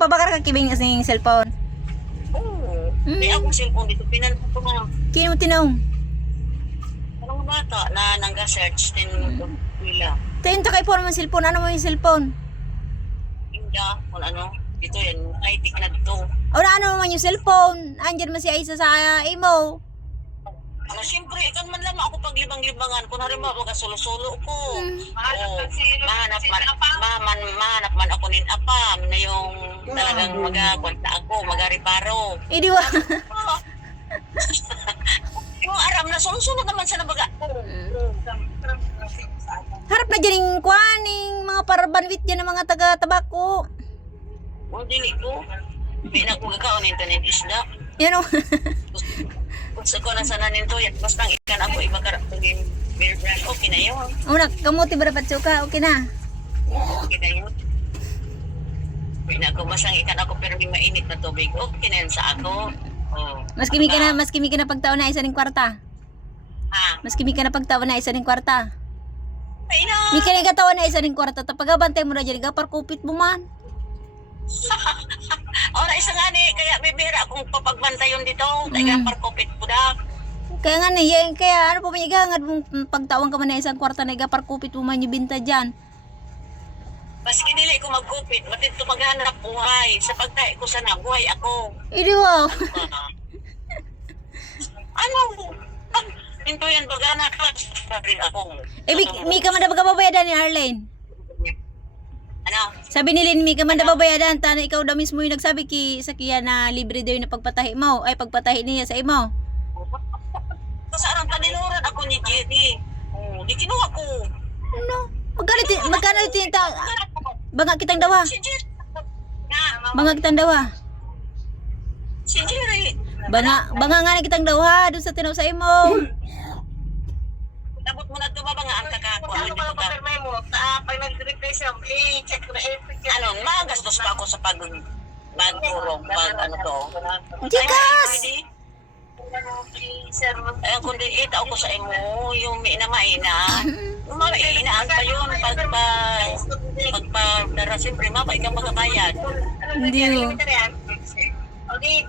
magpabakar ka kibing asing cellphone. Oo. May akong cellphone dito. Pinanong ko na. Kino mo tinawag? Anong bata na nang-search din nila. Tayo kay phone mo cellphone. Ano mo yung cellphone? India, kung ano. Dito yan. Ay, di ka na dito. O na ano naman yung cellphone? Andyan mo si Aisa sa imo. Ano, siyempre, ikan man lang ako paglibang-libangan. Kung halimbawa, wag solo-solo ko. Mahanap man ako nin apam na yung talagang magakwanta ako, magariparo. Eh di ba? Yung aram na sunod naman sa nabaga. Harap na dyan yung kwaning mga parabanwit dyan ng mga taga-tabako. O, dili ko. May nakugakaon nito ng isda. Yan o. Gusto ko na sana nito, basta ikan ako ibagarap ng beer brand. Okay na yun. Una, kamuti ba dapat suka? Okay na. Okay na yun. May na ako, masang ikan ako pero may mainit na tubig. Okay na yun sa ako. Oh. Mas kimi ka na pagtaon na isa ng kwarta. Ha? Mas kimi ka na pagtaon na isa ng kwarta. Ay na! May kinagatawan na isa ng kwarta. Tapagabantay mo na dyan, gapar kupit mo man. Ora, isa nga ni, kaya bibira akong papagbantayon dito. Kaya parkopit po da. Kaya nga na, kaya ano po manigangad mong pagtawang ka man na isang kwarta na gapar kupit mo man yung binta dyan. Maski dili ko magkupit, matid to maghanap buhay. Sa pagtae ko sana, buhay ako. Hindi wow. Ano? Pinto yan, bagana ka. Sabi ako. Eh, may ka man na pagkababayadan ni Arlene. Ano? Sabi ni Lynn, may ka man na babayadan. Tana ikaw daw mismo yung nagsabi sa kiya na libre daw yung pagpatahi mo. Ay, pagpatahi niya sa imo. Sa arang kaniluran ako ni Jerry. Oh, di kinuha ko. Ano? Magkano tinta? Banga kitang dawa. Si Jerry. Banga kitang dawa. Si Jerry. Banga nga na kitang dawa doon sa tinaw sa imo. Dabot mo na ito ba nga ang kakako? Ano dito ka? mo, pag nag-replace yung, i-check ko na everything. Ano, magastos pa ako sa magturong, pag ano to. Jikas! Ay, kundi itaw ko sa imo, yung may na maina. Yung mainaan pa yun, pagpadara, siyempre, mapa, ikaw magabayad. Hindi mo. Okay,